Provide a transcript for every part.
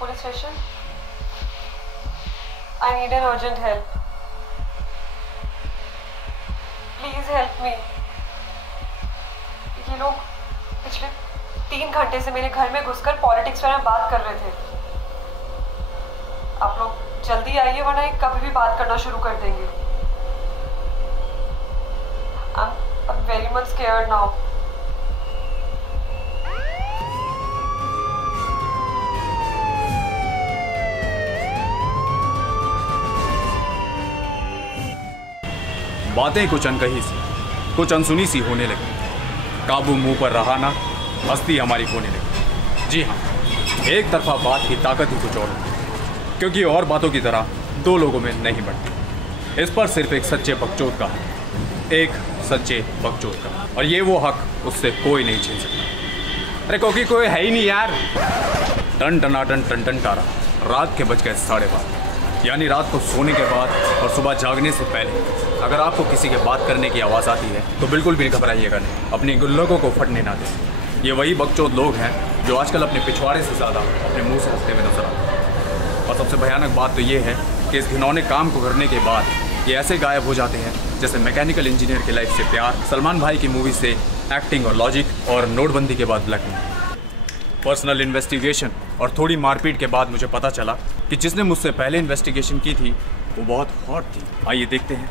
police station? I need an urgent help. Please help me. ये लोग पिछले 3 घंटे से मेरे घर में घुसकर पॉलिटिक्स में बात कर रहे थे। आप लोग जल्दी आइए वरना ये कभी भी बात करना शुरू कर देंगे। I'm very much scared now. बातें कुछ अनकही सी, कुछ अनसुनी सी होने लगी। काबू मुंह पर रहा ना, हस्ती हमारी खोने लगी। जी हाँ, एक तरफा बात की ताकत ही कुछ और होती, क्योंकि और बातों की तरह दो लोगों में नहीं बढ़ती। इस पर सिर्फ एक सच्चे बकचोद का हक, एक सच्चे बकचोद का, और ये वो हक उससे कोई नहीं छीन सकता। अरे क्योंकि कोई है ही नहीं यार। टन टनाटन टन टन टारा, रात के बज गए 12:30, यानी रात को सोने के बाद और सुबह जागने से पहले अगर आपको किसी के बात करने की आवाज़ आती है तो बिल्कुल भी घबराइएगा नहीं, अपनी गुल्लकों को फटने ना दें। ये वही बकचोद लोग हैं जो आजकल अपने पिछवाड़े से ज़्यादा अपने मुंह से हंसते हुए नजर आते हैं। और सबसे भयानक बात तो ये है कि इस घिनौने काम को करने के बाद ये ऐसे गायब हो जाते हैं जैसे मैकेनिकल इंजीनियर की लाइफ से प्यार, सलमान भाई की मूवी से एक्टिंग और लॉजिक, और नोटबंदी के बाद ब्लैकमेल। पर्सनल इन्वेस्टिगेशन और थोड़ी मारपीट के बाद मुझे पता चला कि जिसने मुझसे पहले इन्वेस्टिगेशन की थी वो बहुत हॉट थी। आइए देखते हैं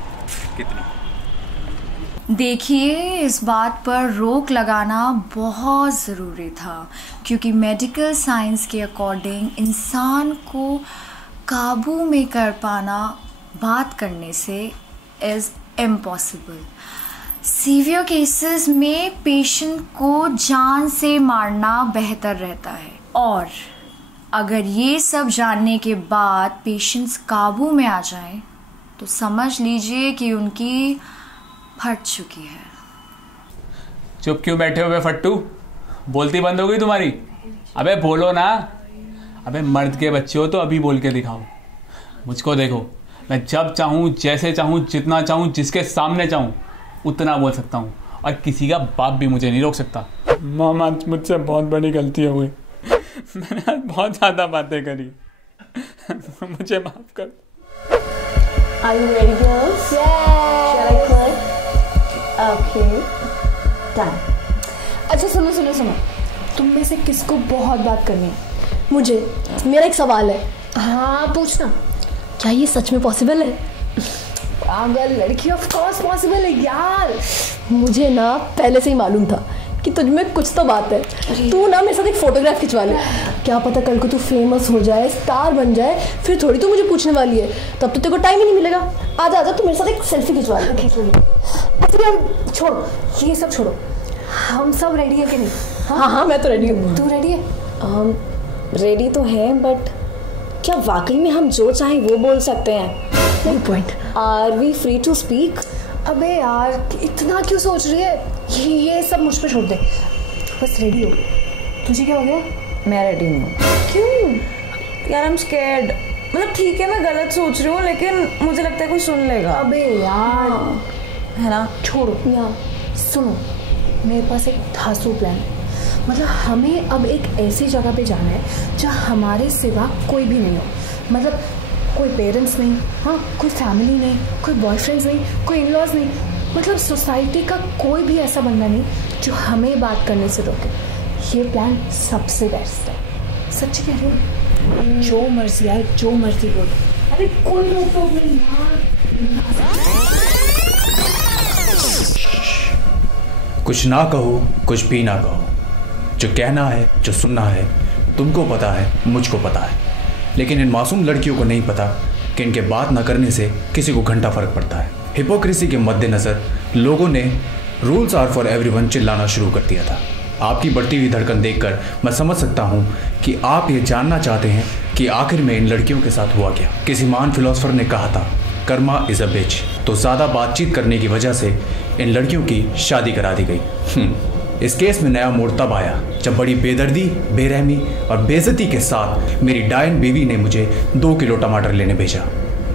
कितनी। देखिए, इस बात पर रोक लगाना बहुत ज़रूरी था, क्योंकि मेडिकल साइंस के अकॉर्डिंग इंसान को काबू में कर पाना बात करने से इज़ इम्पॉसिबल। सीवियर केसेस में पेशेंट को जान से मारना बेहतर रहता है, और अगर ये सब जानने के बाद पेशेंट्स काबू में आ जाएं तो समझ लीजिए कि उनकी फट चुकी है। चुप क्यों बैठे हुए फट्टू? बोलती बंद हो गई तुम्हारी? अबे बोलो ना। अबे मर्द के बच्चे हो तो अभी बोल के दिखाओ। मुझको देखो, मैं जब चाहूँ, जैसे चाहूँ, जितना चाहूँ, जिसके सामने चाहूँ उतना बोल सकता हूँ, और किसी का बाप भी मुझे नहीं रोक सकता। मामा, आज मुझसे बहुत बड़ी गलती हो गई। मैंने आज बहुत ज़्यादा बातें करी, मुझे माफ कर। Are you ready, girls? Yeah. Shall I click? Okay. Done. अच्छा सुनो, तुम में से किसको बहुत बात करनी है? मुझे। मेरा एक सवाल है। हाँ पूछना। क्या ये सच में पॉसिबल है? पागल लड़की, ऑफ कोर्स पॉसिबल है यार। मुझे ना पहले से ही मालूम था कि तुझ में कुछ तो बात है। तू ना मेरे साथ एक फोटोग्राफ खिंचवा ले। क्या पता कल को तू फेमस हो जाए, स्टार बन जाए, फिर थोड़ी तू मुझे पूछने वाली है, तब तो तेरे को टाइम ही नहीं मिलेगा। आजा तू मेरे साथ एक सेल्फी खिंचवा ले। अच्छा छोड़ो, ये सब छोड़ो, हम सब रेडी है कि नहीं? हाँ मैं तो रेडी हूँ। तू रेडी है? रेडी तो है, बट क्या वाकई में हम जो चाहें वो बोल सकते हैं? No point. Are we free to speak? अबे यार इतना क्यों सोच रही है? ये सब मुझ पे छोड़ दे, बस रेडी हो। तुझे क्या हो गया? मैं रेडी नहीं हूँ। क्यों? यार I'm scared। मतलब ठीक है मैं गलत सोच रही हूँ, लेकिन मुझे लगता है कोई सुन लेगा। अबे यार है ना, छोड़ो यार। सुनो, मेरे पास एक धांसू प्लान है। मतलब हमें अब एक ऐसी जगह पे जाना है जहाँ हमारे सिवा कोई भी नहीं हो। मतलब कोई पेरेंट्स नहीं, हाँ कोई फैमिली नहीं, कोई बॉयफ्रेंड्स नहीं, कोई इन-लॉज नहीं, मतलब सोसाइटी का कोई भी ऐसा बंदा नहीं जो हमें बात करने से रोके। ये प्लान सबसे बेस्ट है। सच्ची कह रही हूँ। जो मर्जी आए, जो मर्जी बोल, अरे कोई रोक टोक नहीं यार। कुछ ना कहो, कुछ भी ना कहो, जो कहना है, जो सुनना है, तुमको पता है, मुझको पता है, लेकिन इन मासूम लड़कियों को नहीं पता कि इनके बात न करने से किसी को घंटा फर्क पड़ता है। हिपोक्रेसी के मद्देनज़र लोगों ने रूल्स आर फॉर एवरीवन चिल्लाना शुरू कर दिया था। आपकी बढ़ती हुई धड़कन देखकर मैं समझ सकता हूँ कि आप ये जानना चाहते हैं कि आखिर में इन लड़कियों के साथ हुआ क्या। किसी महान फिलोसोफर ने कहा था, कर्मा इज़ अ बिच। तो ज़्यादा बातचीत करने की वजह से इन लड़कियों की शादी करा दी गई। इस केस में नया मोड़ तब आया जब बड़ी बेदर्दी, बेरहमी और बेइज्जती के साथ मेरी डायन बीवी ने मुझे 2 किलो टमाटर लेने भेजा।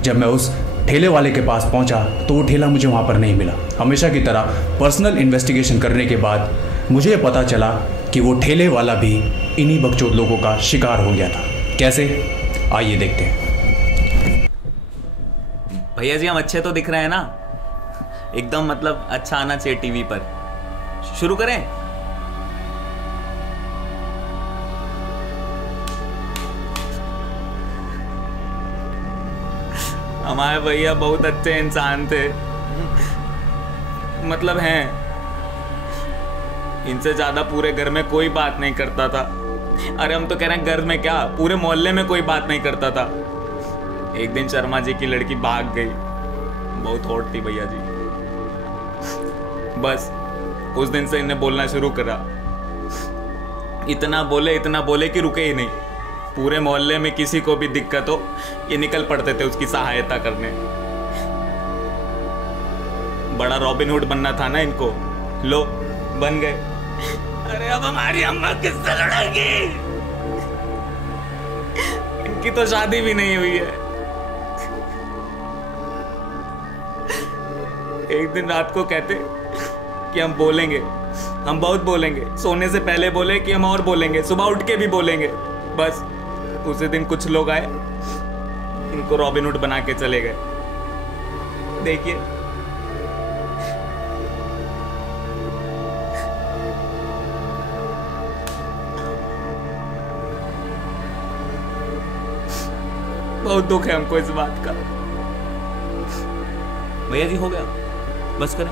जब मैं उस ठेले वाले के पास पहुंचा तो वो ठेला मुझे वहां पर नहीं मिला। हमेशा की तरह पर्सनल इन्वेस्टिगेशन करने के बाद मुझे पता चला कि वो ठेले वाला भी इन्हीं बकचोद लोगों का शिकार हो गया था। कैसे, आइए देखते हैं। भैया जी हम अच्छे तो दिख रहे हैं ना? एकदम मतलब अच्छा आना चाहिए टीवी पर। शुरू करें? हमारे भैया बहुत अच्छे इंसान थे, मतलब हैं। इनसे ज्यादा पूरे घर में कोई बात नहीं करता था। अरे हम तो कह रहे हैं घर में क्या, पूरे मोहल्ले में कोई बात नहीं करता था। एक दिन शर्मा जी की लड़की भाग गई, बहुत हॉट थी भैया जी। बस उस दिन से इन्हें बोलना शुरू करा। इतना बोले कि रुके ही नहीं। पूरे मोहल्ले में किसी को भी दिक्कत हो ये निकल पड़ते थे उसकी सहायता करने। बड़ा रॉबिनहुड बनना था ना इनको, लो बन गए। अरे अब हमारी अम्मा किससे लड़ेगी? इनकी तो शादी भी नहीं हुई है। एक दिन रात को कहते कि हम बोलेंगे, हम बहुत बोलेंगे। सोने से पहले बोले कि हम और बोलेंगे, सुबह उठ के भी बोलेंगे। बस उसी दिन कुछ लोग आए, इनको रॉबिनहुड बना के चले गए। देखिए बहुत दुख है हमको इस बात का। भैया जी हो गया, बस करें।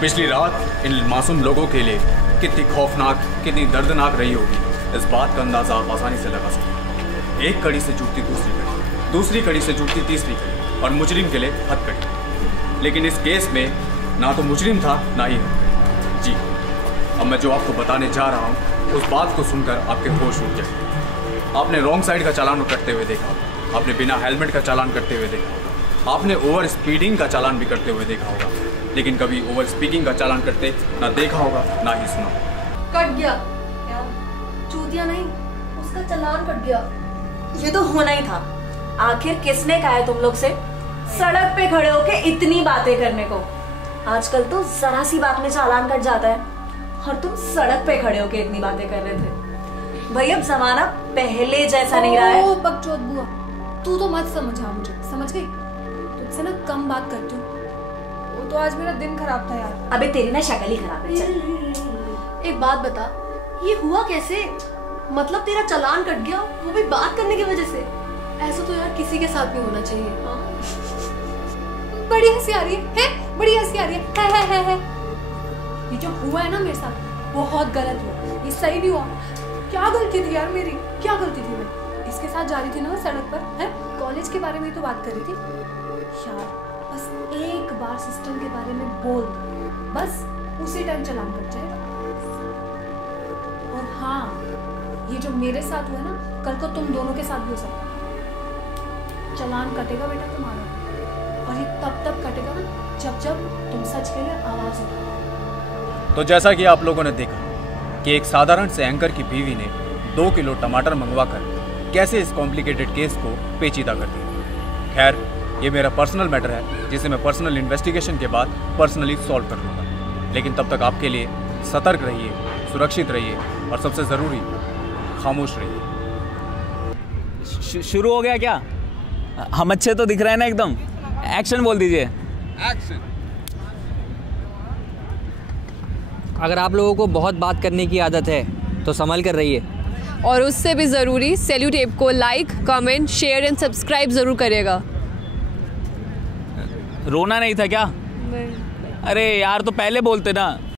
पिछली रात इन मासूम लोगों के लिए कितनी खौफनाक, कितनी दर्दनाक रही होगी, इस बात का अंदाजा आप आसानी से लगा सकते हैं। एक कड़ी से जुड़ती दूसरी कड़ी, दूसरी कड़ी से जुड़ती तीसरी कड़ी, और मुजरिम के लिए हथकड़ी। लेकिन इस केस में ना तो मुजरिम था ना ही हथकड़ी। जी, अब मैं जो आपको बताने जा रहा हूँ उस बात को सुनकर आपके होश उड़ जाए। आपने रॉन्ग साइड का चालान करते हुए देखा होगा, आपने बिना हेलमेट का चालान करते हुए देखा होगा, आपने ओवर स्पीडिंग का चालान भी करते हुए देखा होगा, लेकिन कभी ओवर स्पीकिंग का चालान करते ना देखा होगा ना ही सुना। कट गया क्या? चूतिया नहीं, उसका चालान कट गया। ये तो होना ही था। आखिर किसने कहा है तुम लोग से सड़क पे खड़े होके इतनी बातें करने को? आजकल तो जरा सी बात में चालान कट जाता है, और तुम सड़क पे खड़े होके इतनी बातें कर रहे थे। भाई अब जमाना पहले जैसा नहीं रहा है। बकचोद बुआ, तू तो मत समझा मुझे, समझ गई? तुझसे ना कम बात करती हूँ। वो तो आज मेरा दिन खराब था यार। अबे तेरी ना शक्ल ही खराब है। चल एक बात बता, ये हुआ कैसे? मतलब तेरा चालान कट गया, वो भी बात करने की वजह से? ऐसा तो यार किसी के साथ भी होना चाहिए। बड़ी हंसी आ रही है, बड़ी हंसी आ रही है। ये जो हुआ है ना मेरे साथ, बहुत गलत हुआ। ये सही नहीं हुआ। क्या गलती थी यार मेरी, क्या गलती थी? मैं इसके साथ जा रही थी ना सड़क पर, है कॉलेज के बारे में तो बात कर रही थी यार। बस एक बार सिस्टम के बारे में बोल, बस उसी टाइम चालान कट जाएगा। और हाँ, ये जो मेरे साथ हुआ ना, कल को तुम दोनों के साथ भी हो सकता है। चालान कटेगा बेटा तुम्हारा, और ये तब कटेगा ना जब तुम सच के लिए आवाज उठाओ। तो जैसा कि आप लोगों ने देखा कि एक साधारण से एंकर की बीवी ने 2 किलो टमाटर मंगवाकर कैसे इस कॉम्प्लिकेटेड केस को पेचीदा कर दिया। खैर, ये मेरा पर्सनल मैटर है जिसे मैं पर्सनल इन्वेस्टिगेशन के बाद पर्सनली सॉल्व कर लूँगा। लेकिन तब तक आपके लिए सतर्क रहिए, सुरक्षित रहिए, और सबसे ज़रूरी खामोश रहिए। शुरू हो गया क्या? हम अच्छे तो दिख रहे हैं ना एकदम? एक्शन बोल दीजिए। एक्शन। अगर आप लोगों को बहुत बात करने की आदत है तो संभल कर रहिए, और उससे भी ज़रूरी सेल्यूट ऐप को like, comment, share and subscribe ज़रूर करिएगा। रोना नहीं था क्या? अरे यार तो पहले बोलते ना।